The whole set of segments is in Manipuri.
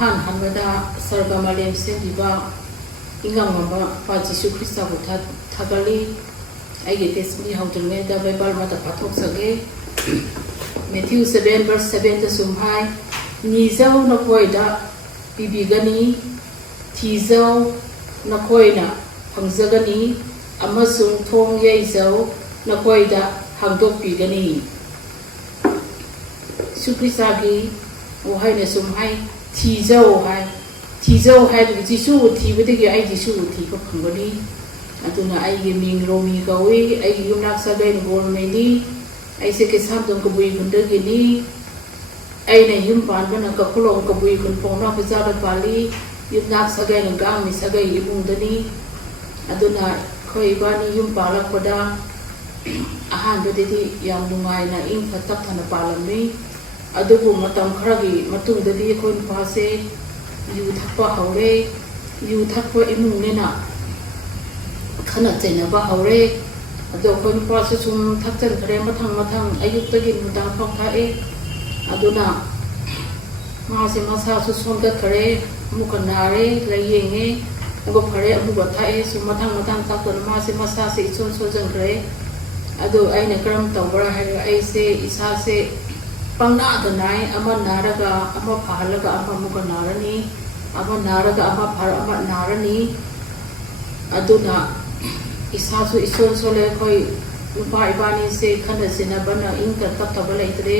ahan hamada sarga malem sendiba ingam mama pa Jisu Krista buthat thagali aige testimony hautme da Bible mata pathok sage Matthew 7 verse 7 da sumhai ni zau na koida bibigani thi zau na koina phangjagani amasung thong yei zau na koida hangdok bigani Sukristagi ohai ne sumhai thi zau hai bi Jisu thi bidagi ai Jisu thi ko phangani aduna ai ge ming romi kawi ai ge yumnak sagai bol meni ai se ke sam dong ko bui bundagi ni ai ne yum pan bana ka khulong ko bui kun pongna ka za da pali yumnak sagai ng gang mi sagai ibung dani aduna khoi bani yum pala koda ahan do dedi yang lungai na ing phatak thana palami adubu matam kharagi matung dadi khoi pa se yu thakpa haure yu thakpa imung ne na khana chena ba haure ado khoi pa se sum thakchan khare mathang ayuk tagin mutang phok tha e aduna ma se masa su som da khare mukanare layenge ago phare abu ba tha e sum mathang tak to ma se masa se ichon so jang khare ado aina karam tawra ha ai se isa se pangna danai ama naraga ama phalaga ama mukanarani ama naraga ama phar ama narani aduna isasu ison sole khoi upa ibani se khana sina bana inka taptaba leitre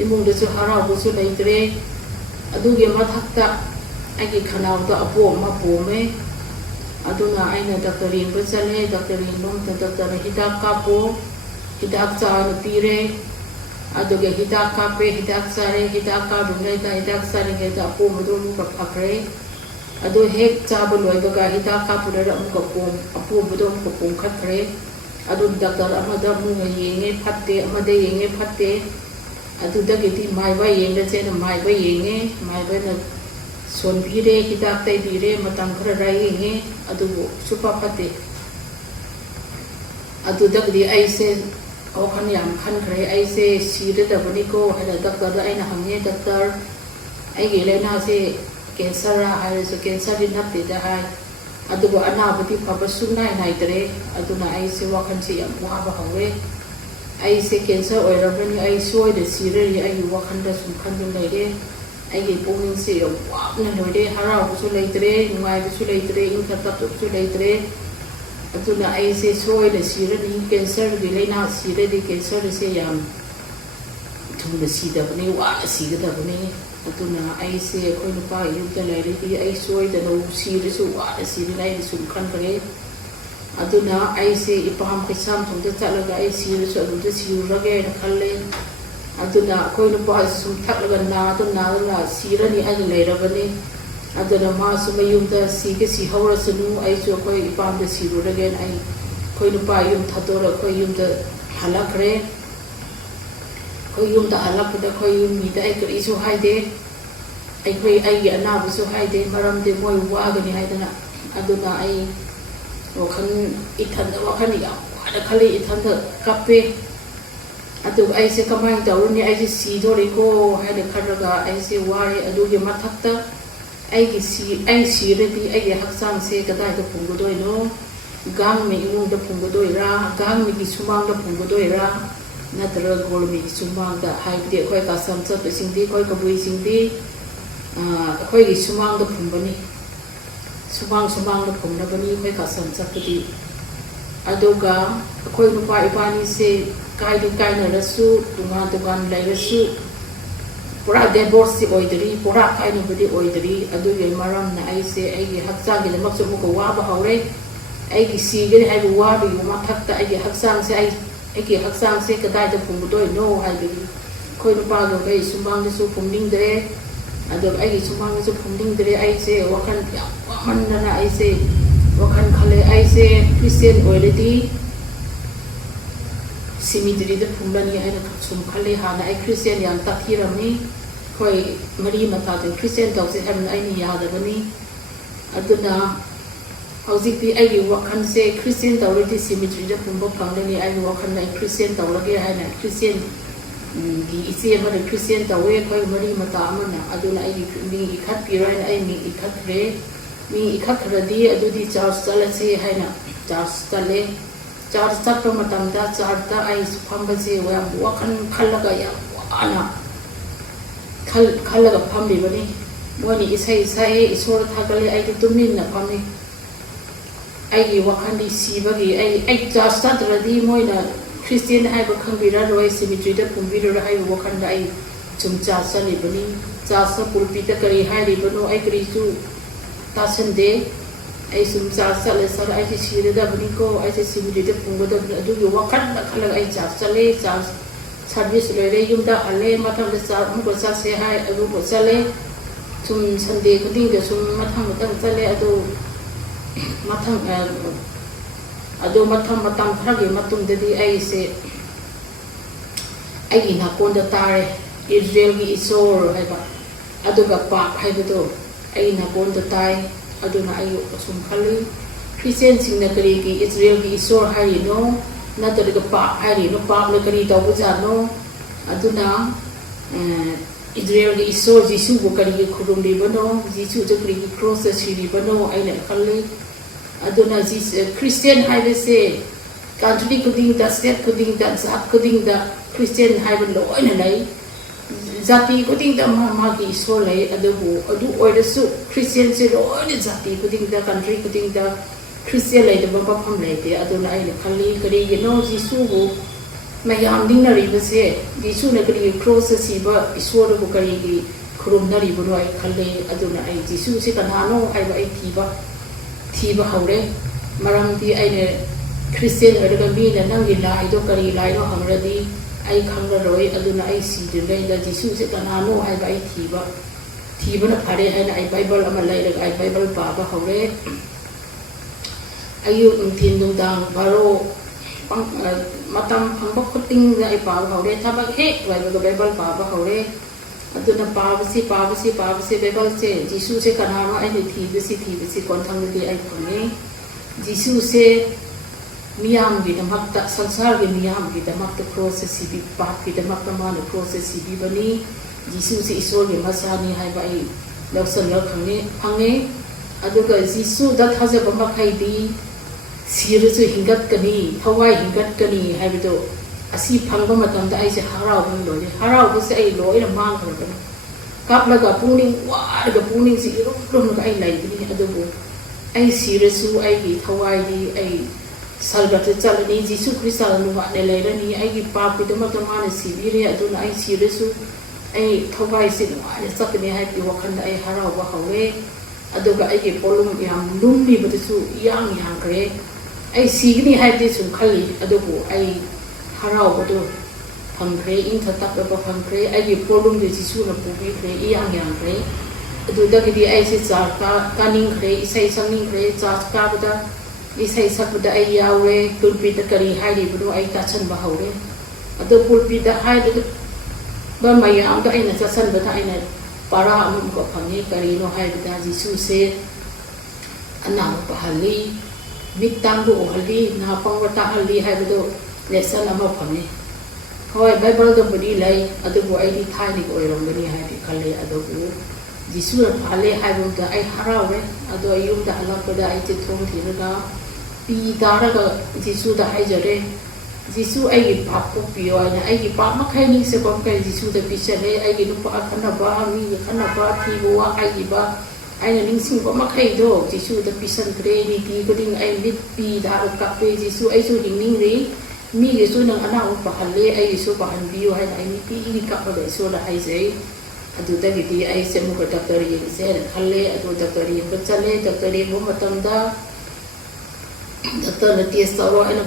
imung de su harau bu su leitre aduge mathakta agi khanau da apo ma pome aduna aina daktarin ba chale daktarin lom ta daktar hidak kapo hidak cha pire aduge hidak kape hidak sare hidak ka dungai da hidak sare ge da apo modulu ka phakre ado hek chaba loi baga hidak ka pudara mu ka pom apo bodom ko pom khatre ado daktar amada mu yenge phatte amade yenge phatte adu dage ti mai ba yenge che na mai ba yenge mai ba na son bire hidak tai bire matam khara rai yenge adu supa phatte adu dagdi ai se okhan yam khan khare ai se sire da bani ko hada daktar ai na hamye daktar ai ge lena se cancer ha so cancer din natte da hai adugo anabati phaba sunai nai tare aduna ai se wakhan se yam wa ba hawe ai se cancer oi rabani ai soi de sirri ai wakhan da sum khan dun lai de ai ge pongin se wa na noi de harau bu su lai tare ngai bu su lai tare in kha ta tu su lai tare aduna ai se soi de sirri ni cancer de leina sirri de cancer se yam thum de si da bani wa si ga da bani aduna ai se khoi nupa yum da lai ri ai soi da no si ri su wa si ri lai su khan kare aduna ai se ipam ke sam thong da cha laga ai si ri su adu da si ra ge na khalle aduna khoi nupa su thak laga na la si ra ni ai lai ra bani aduna ma su mayum da si ke si hawra sunu ai su khoi ipam da si ru ra ge ai khoi nupa yum thadora khoi yum da halakre khoi yum da halak da khoi yum mi da ai kri su hai de ai khoi ai ya na bu su hai de maram de moi wa ga ni hai da na aduna ai wakhan ithan da wakhan ya da khali ithan da kape adu ai se kamai da ru ni ai se si do ri ko hai de kharaga ai se wari adu ge mathak ta ai gi si re bi ai ya haksang se ka da phung go doi no gang me imu da phung go doi ra gang me gi sumang da phung go doi ra natara golmi sumang da hai de khoi ka sam cha pe sing di khoi ka bui sing di khoi gi sumang da phum bani sumang da phum na bani khoi ka sam cha pe di adoga khoi nu pa ipani se kai na rasu tungan lai rasu pura divorce oidri pura kai nu bidi oidri adu ye maram na ai se ai gi haksa gi lamak su ko wa ba haure ai gi si gi ai wa bi ma thak ta ai gi haksa se ai eki haksang se kadai da phung doi no hai bi khoi nu pa do kai sumang de su phung ding dre ado ai sumang su phung ding dre ai se wakhan ya man na ai se wakhan khale ai se Christian already cemetery da phung bani ai na sum khale ha na ai Christian yang ta thirami khoi mari mata de Christian dog se ham ai ni ya da bani aduna Hausikti ai wakhan se Christian already cemetery da phumba phangani ai wakhan na Christian tawlage ai na Christian gi ise ma de Christian tawe khoi mari mata amana aduna ai mi ikhat pirai ai mi ikhat re mi ikhat radi adudi church chala se haina church tale church chapra matam da church da ai phamba se wa wakhan khalaga ya ana khalaga phamli bani moni isai isor thagale ai tumin na phami ai wakhan di sibagi ai church tatradi moina Christian hai ba khambira roi cemetery da pumbira hai wakhan da ai chumcha sali bani cha sa pulpita kari hai ri bano ai kri chu ta sande ai chumcha sale sar ai sire da bani ko ai cemetery da pumba da adu yo wakhan da khala ai cha sale cha service le yum da hale matham da cha mu ko cha se hai adu ko sale chum sande khuding da chum matham da sale adu matham matam khagi matum dedi ai se ai na kon da tare Israel gi isor hai ba aduga pa hai do ai na kon da tai aduna ai sum khali Christian sing na kari gi Israel gi isor hai no na to ga pa hai no pa le kari to bu ja no aduna Israel gi isor jisu go kari gi khudum di bano jisu to kari gi cross si di bano ai na khali aduna jis Christian highway se country kuding da state kuding da zat kuding da Christian highway lo ina lai zati kuding da ma gi so lai adu oida su Christian se lo ina zati kuding da country kuding da Christian lai da ba pham lai te aduna ai khali kari you know jisu go mayam ding na ri ba se jisu na kari cross si ba isor go kari gi khrum na ri bo ai khali aduna ai jisu se kana no ai ba ai thiba haure maram di aine Christian erga mi na nang lai do kari lai no hamradi ai khamra roi aduna ai si de lai da jisu se kana no ai bai thiba na phare ai na ai bible ama lai da ai bible pa ba haure ayu thin dong dang baro matam phangba khuting da ai pa ba haure thabak he wai ba bible pa ba haure aduna pavasi bible se jisu se kana no ai thi bisi kon thang di ai phone jisu se miyam gi damak ta sansar gi miyam gi damak ta process bi pa gi damak ta man process bi bani jisu se isor gi masani hai bai lawsan lo khange aduga jisu da thaje ba khai di sir su hingat kani thawai hingat kani hai bi do asi phangba matam da ai se harau bun lo ni harau bu se ai loi na mang khar ba kap la ga puning wa ga puning si rum ga ai lai ni adu bu ai sirasu ai gi thawai ni ai salbat chalani jisu krista nu wa ne lai ni ai gi pa pu da ma ta ma ne si bi re adu na ai sirasu ai thawai si nu wa ne sak ni hai pi wa khan ai harau ba hawe adu ga ai gi polum yam lum ni ba su yang kre ai si ni hai ti sum khali adu bu ai harau bodo phangkre in thatak ba phangkre ai gi problem de jisu na pu bi kre yang kre adu da gi ai se char ka ning kre isai sang ning kre char ka ba isai sak ba ai yawe pulpi da kari hai ri bu ai ta chan ba haure adu pulpi da hai da ba mai am da ai na cha san ba ta ai na para am ko phangi kari no hai da jisu se ana ba hali mitang bu hali na pang wa ta hali hai ba do lesson ama phame hoi bible do bodi lai adu bo ai di thai ni ko rom ni hai di khale adu bu jisu ra phale hai bu da ai harau re adu ayum da ala ko da ai ti thong thi ra pi da ra ga jisu da ai jare jisu ai gi pa ko pi oi na ai gi pa ma khai ni se bom kai jisu da pi chale ai gi nu pa khana ba mi khana ba thi bo wa ai gi ba ai na ning sing ba ma khai do jisu da pi san kre ni ti ko ding ai lit pi da ka pe jisu ai su ding ning ri mi ge su nang ana pa halle ai su pa han biu hai ai mi pi ni ka ba le so la ai sei adu da gi ti ai se mu ka doctor ye se halle adu doctor ye ba chale doctor ye mo matam da doctor na test ro ana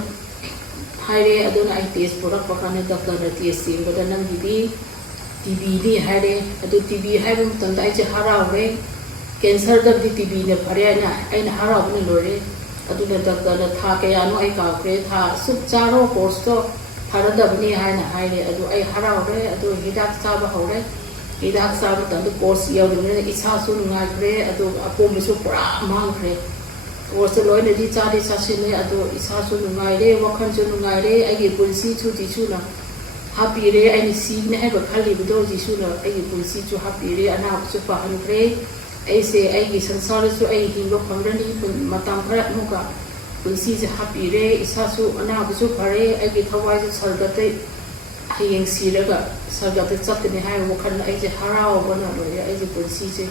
hai re adu na ai test pura pa kan doctor na test sim ba nang gi TB ni hai re adu TB hai ba matam da ai che harau re cancer da di TB ne phare na ai na harau ni lo re adu na doctor na tha ke ya no ai ka kre tha sup cha ro course to thara da ni hai na hai re adu ai harau re adu hidak sa ba ho re hidak sa ba tan course yaw ni ne isa su ngai kre adu apo mi su pra mang kre course loi ne di cha sin ne adu isa su ngai re wa khan su ngai re ai gi pulsi chu ti chu na hapire ai ni si ne ai ba khali bu do jisu na ai bu si chu hapire ana su pa han kre ai se ai gi sansar su ai hi lo phamrani matam khara mu ka bu si je hapire isa su ana bu su phare ai gi thawai su sargate hayeng si raga sargate chap ne hai wo khan ai je harao bona lo ya ai je bu si je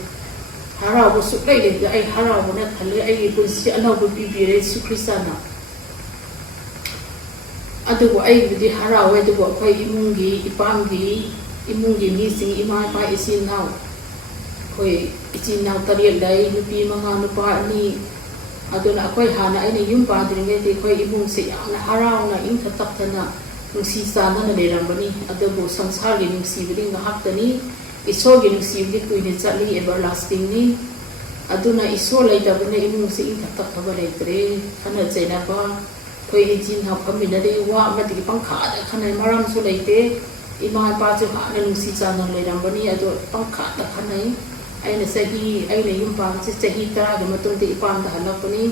harao bu su kai le ai harao bona khale ai bu si ana bu bi bi re su kristana adugo ai budi harawe adugo khoi imungi ipamgi imungi mi sing ima pa isin naw khoi isin naw tariel dai nupi manga nupa ani aduna khoi hana ai ne yum pa dringe te khoi imung se yamna haraw na ing thatak thana nungsi sana na lerambani adugo sansar gi nungsi bidi ngahak tani iso gi nungsi bidi kuine chali everlasting ni aduna iso laida bune imung se ing thatak thaba leitre kana chena ba khoi jin ha phamina de wa ma ti pangkha da khanai maram su leite ima pa chu ha na nungsi cha na le ram bani ado pangkha da khanai ai na sahi ai ne yum pa chi sahi tara da matung ti ipam da halak bani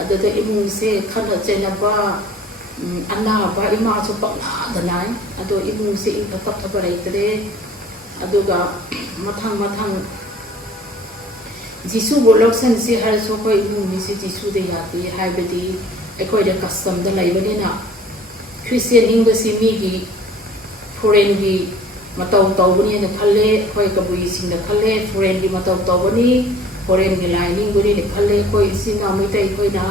ada da imung se khana chena ba anna ba ima chu pa na da nai ado imung se in ka ta ba leite ado ga mathang jisu bolok san si har so khoi imung ni si jisu de ya ti hai badi ekoi da custom da laibani na christian english mi gi foreign gi matau tau bani na khalle khoi kabui sing da khalle foreign gi matau tau bani foreign gi lining bani ne khalle khoi sing na mai tai khoi na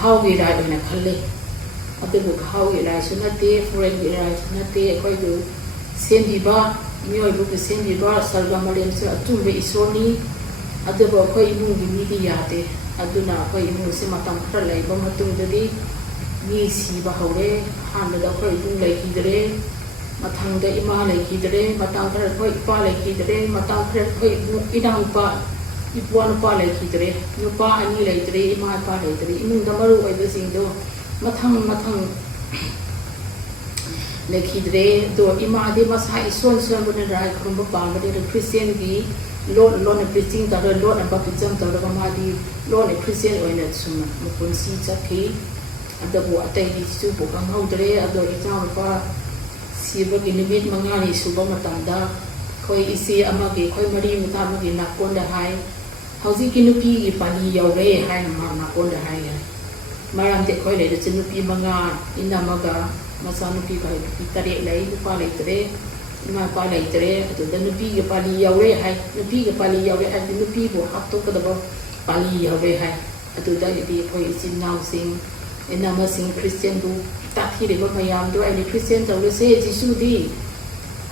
how gi rai na khalle ate bu how gi rai su na te foreign gi rai su na te khoi du sen di ba mioi bu ke sen di ba salga malen su atu be isoni ate bu khoi bu gi mi di ya te aduna khoi mu se matam khra lai ba matung dadi mi si ba hore han da khoi bu lai ki dre mathang da ima lai ki dre matang khra khoi pa lai ki dre matang khra khoi bu idang pa ipuan pa lai ki dre nu pa ani lai dre ima pa lai dre imung da maru oi ba sing do mathang lai ki dre do ima de ma sa ison son bu na rai khum ba ba de christian gi lon preaching ta lon ba pijam ta ba ma di lon christian oina suma mo ponsi chakhi adabu atai ni su bo kang hau dre ado exam pa siba gi nimit manga ni su ba matam da khoi isi ama gi khoi mari muta ma gi na kon da hai hauji ki nupi gi pani yaw re hai na kon da hai maram te khoi le de nupi manga inna maga masa nupi ga pi tare lai pa lai tre ma pa lai tre ado da nupi gi pani yaw re hai nupi gi pani yaw re hai nupi bo hap to ka da ba pani yaw re hai ado da di khoi isin naw sing ena ma sing christian du ta thi de ba mayam do ai christian taw le se jisu di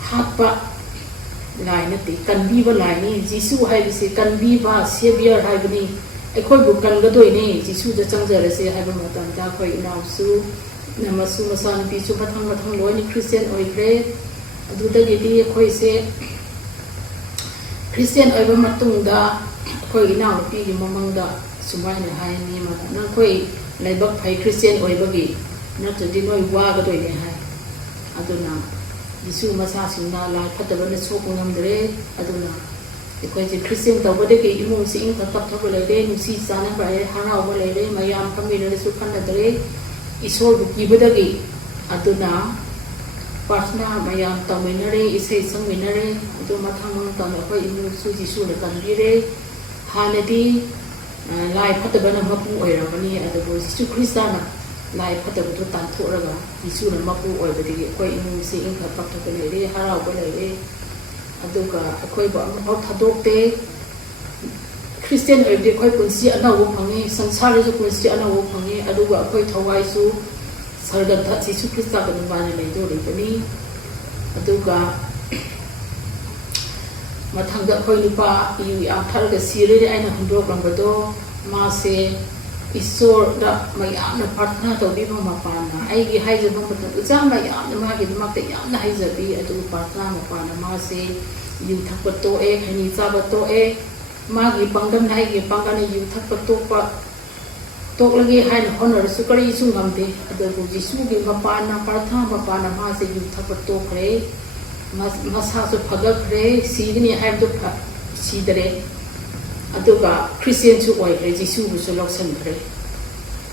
hap pa lai na ti kan bi ba lai ni jisu hai bi se kan bi ba savior hai bi ni ai khoi bu kan ga doi ni jisu da chang ja re se hai ba ma tam da khoi naw su na ma su ma san bi chu bathang loi ni christian oi gre adu da gi di khoi se christian oi ba matung da khoi naw pi gi mamang da sumai na hai ni ma na khoi lai bak phai christian oi ba gi na to di noi wa ga doi ni hai adu na jisu ma sa sing na la phat ba na so ko ngam dre adu na ekoi je christian taw ba de ke imung si ing khat thab le de nu si sa na ba ye hana ba le de mayam kam mi le su khan na dre isol bu ki ba da gi adu na pasna mayam taw me na re ise sang me na re adu ma thang mang taw na ko imung su jisu le kan bi re hana di lai phat ba na ma pu oi ra ba ni adu bo jisu kristana lai phat ba to tan tho ra ga jisu na ma pu oi ba de ko imung si ing khat thab le re hara ba le re aduga khoi ba ma thadok te christian oi de khoi punsi ana wo phangi sansar ju punsi ana wo phangi aduga khoi thawai su sarga tha jisu krista ba ni ba ne do le pani aduga mathang da khoi ni pa yu ya thar ga sire re aina hundro kam ba do ma se isor da mayam na partna to bi ma pa na ai gi hai je ma pa ja ma ya na ma gi ma te ya na hai je bi atu partna ma pa na ma se yu thak pa to e khani cha ba to e ma gi pangdam hai gi pangkan yu thak pa to pa to lagi hai na honor su kari su ngam te adu bu jisu gi ma pa na partna ma pa na ma se yu thak pa to kre ma sa su phaga kre si ni hai do pha si dare aduga christian chu oi kre jisu bu su lok san kre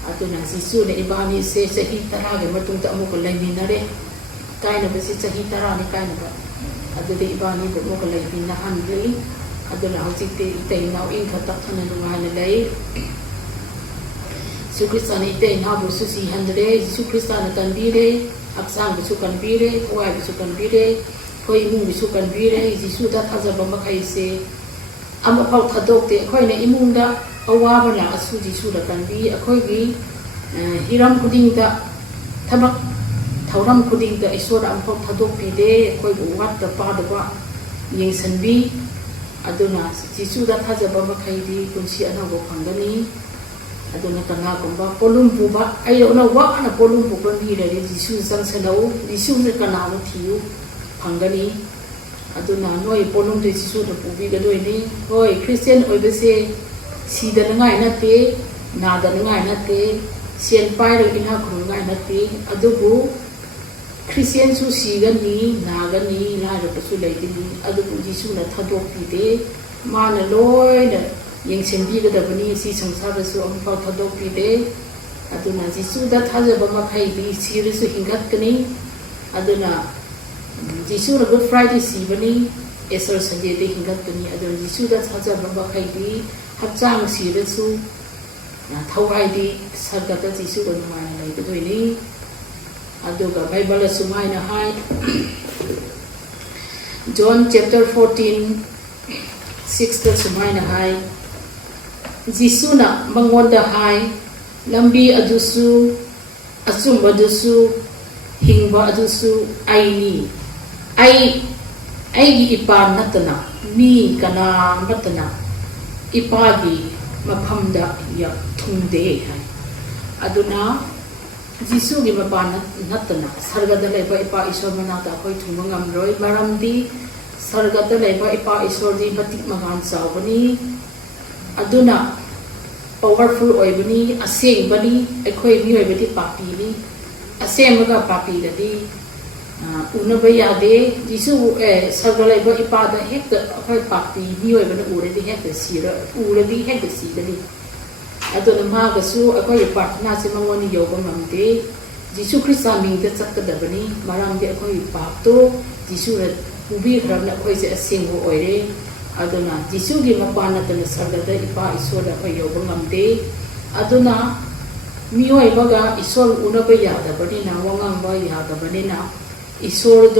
aduna jisu ne ibani se hi tara ge matung ta mu ko lai ni na re ใกล้นะสิจะฮิตรานี่ใกล้นะอะดูดิบานี่บุกเลยบินนะฮันเลยอะดูละเอาจิตเตยนาอินขัดตักทันนุงานเลยสุคริสตานี่เตยนาบุสุสีฮันเดสุคริสตานะกันบีเรอักษรบุสุกันบีเรพวายบุสุกันบีเรพอยมุงบุสุกันบีเรจิสุดัดฮัซาบะมะไคเซอามาเผาทัดดอกเตค่อยในอิมุงดาเอาว่าบนหลังอสุจิสุดักันบีค่อยกีฮิรัมคุดิงดาทบักเท่ารำคุดิงดาไอโซดาอัมพอทัดดอกปีเดค่อยวัดดาปาดว่ายิงสันบีอดุนาจิสุดัดฮัซาบะมะไคดีคุณเสียนาบพังดานีอดุนากันนาคุมบาปลุมบุบะไอโอนาว่านะปลุมบุบันบีเลยจิสุสังเสนาจิสุจะกันนาวุทิวพังดานีอดุนาโนยปลุมจิสุดปุบีกันด้วยนี่โอ้ยคริสเตียนโอ้ยเบเซสีดันง่ายนัดเตนาดันง่ายนัดเตเสียนไปเรื่องอินหาคุณง่ายนัดเตอดุบุคริสเตียนสุสีกันนี้นากันนี้ลายเราประสุเลยที่นี้อดุบุจิสุนัทดอกปีเตมาเนลอยเนยังเช่นบีก็ดับนี้สีสังสารสุอัมพอทัดดอกปีเตอดุนาจิสุดัดฮัจบะมาไคบีสีริสุหิงกัดกันนี้อดุนาจิสุนักฟรายที่สีบันนี้เอสเซอร์สันเดย์ได้หิงกัดกันนี้อดุนาจิสุดัดฮัจบะมาไคบีฮัจจางสีริสุเท่าไรดีสักกัดจิสุกันมาอะไรก็ด้วยนี้อดุกับไบเบิลสุมาอินะให้ John chapter 14 6 สุมาอินะให้จิสุนะบังวันดาให้ลัมบีอดุสุอสุมอดุสุหิงบะอดุสุไอนี่ไอกีอิปานัตนะมีกันนามัตนะอิปากีมาพัมดะยะทุงเดให้อดุนาจิสุกีมาปานัตนะสารกัดเลยไปอิปาอิสวรนาตาคอยทุงมังอัมรอยมารัมดีสารกัดเลยไปอิปาอิสวรดีปฏิมากันสาวบันีอดุนา powerful โอยบันีอาเซียงบันีไอคอยมีโอยบันีปาปีนี้อาเซียงมันก็ปาปีละดีอุณบยาเดจิสุสารกัดเลยไปอิปาดเฮกคอยปาปีมีโอยบันีอูเรดีเฮกสีระอูเรดีเฮกสีกันดีอะตัวนั้นมากสู้ไอ้ก็อย่าปรารถนาสิมังวันนี้โยกมันเดจิสุคริสต์มิงจะจักกระดับนี้มารังเดไอ้ก็อย่าปากโตจิสุเนี่ยผู้บีครับเนี่ยก็จะเสียงหัวอ่อยเลยอะตัวนั้นจิสุกี่มาปานัตเนี่ยสักกระดับอีป้าอิสระก็โยกมันเดอะตัวนั้นมีไว้บ้างอิสระอุณบยาดับนี้นะว่างางว่ายาดับนี้นะอิสระโด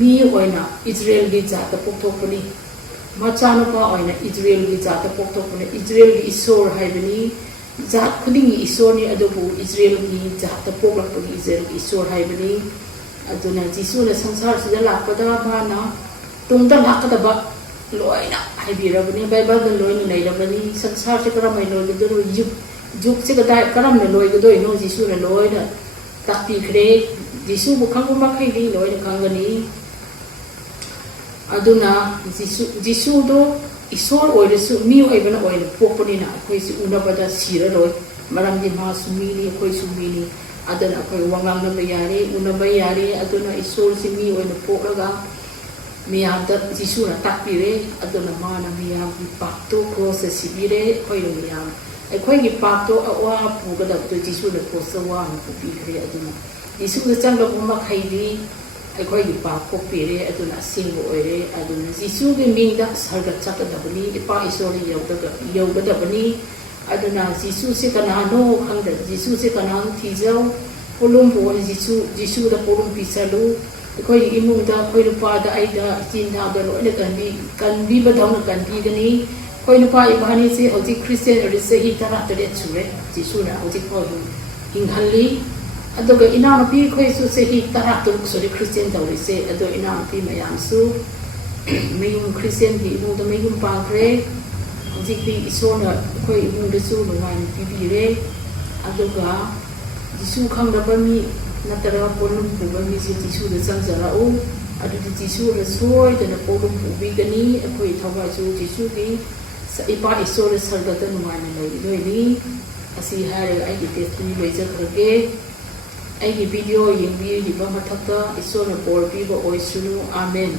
มีไว้นะอิสราเอลดีจัดพวกทุกคนนี้มาจานุภาพนะอิสราเอลดีจัดพวกทุกคนนี้อิสราเอลอิสระให้แบบนี้จัดคนนี้อิสระนี่อดูบุอิสราเอลดีจัดพวกเราคนอิสราเอลอิสระให้แบบนี้อดูนะจิสุเนี่ยสังสารสุดหลักก็ได้บ้านนะตรงตั้งหลักก็ได้บ้าลอยนะให้บีเราแบบนี้ใบบ้านกันลอยนี่ไหนเราแบบนี้สังสารที่กระไรลอยก็ได้ยุบที่ก็ได้กระไรลอยก็ได้น้องจิสุเนี่ยลอยนะตักปีเครจิสุบุคคลมาให้ดีลอยในครั้งนี้อดูนะจิสุโดอิสระโอยสุมีโอยเป็นโอยพวกคนนี้นะคอยสุอุณบดาสีระลอยมารังดีมาสุมีนี่คอยสุมีนี่อดูนะคอยวังลังนบยารีอุณบยารีอดูนะอิสระสิมีโอยพวกแล้วก็มีอาดัดจิสุนะตักปีเรอดูนะมานะมีอาบิปากโตโคสสิบีเรคอยลงมีอาไอคอยกิปากโตอาว่าผูกกระดับตัวจิสุนะโคสว่างผูกปีเรอดูนะจิสุจะจังเราบุมาใครดีไอ้คอยอยู่ปากพกปีเร่ไอ้ตัวน่ะสิ่งโวยเร่ไอ้ตัวน่ะจิสุกิมิงดะสารกัดจักรดับนี้ไอ้ป้าอิสระยาวกระดับนี้ไอ้ตัวน่ะจิสุสิกันนาโนขังเดจิสุสิกันนาที่เจ้าพลุมบัวจิสุดะพลุมพิซาลูไอ้คอยอิมุงดะคอยลูกป้าดะไอ้ดะจินดาดะโลเนกันบีบดาวน์กันบีกันนี้คอยลูกป้าอิบานีเซเอาที่คริสเตียนหรือเซฮิตาระตัวเด็ดสุดเลยจิสุน่ะเอาที่คอยหิงฮัลลีอะตัวก็อินาโนปีคอยสุเซฮิตาระตัวสุดคริสเตียนตัวเซอะตัวอินาโนปีไม่ยามสุไม่ยุ่งคริสเตียนที่มุ่งตัวไม่ยุ่งปากเร่จิตที่อิสโนะคอยมุ่งเรื่องลงมาในปีเร่อะตัวก็จิสุขังดับมีนัตระปนุปุบมีจิสุเรื่องสังสารโออะตัวจิสุเรื่องสวยแต่ละปนุปุบิกันนี้คอยทว่าจูจิสุที่สัยป้าอิสโนะสังกัดลงมาในเลยนี้อาศัยหาเรื่องไอ้ที่เทศนี้เลยจะกระเกะไอ้วิดีโอยังมีอยู่บ้างมาทักตาอิสโนะปอร์ปีบโออิสุนุอาเมน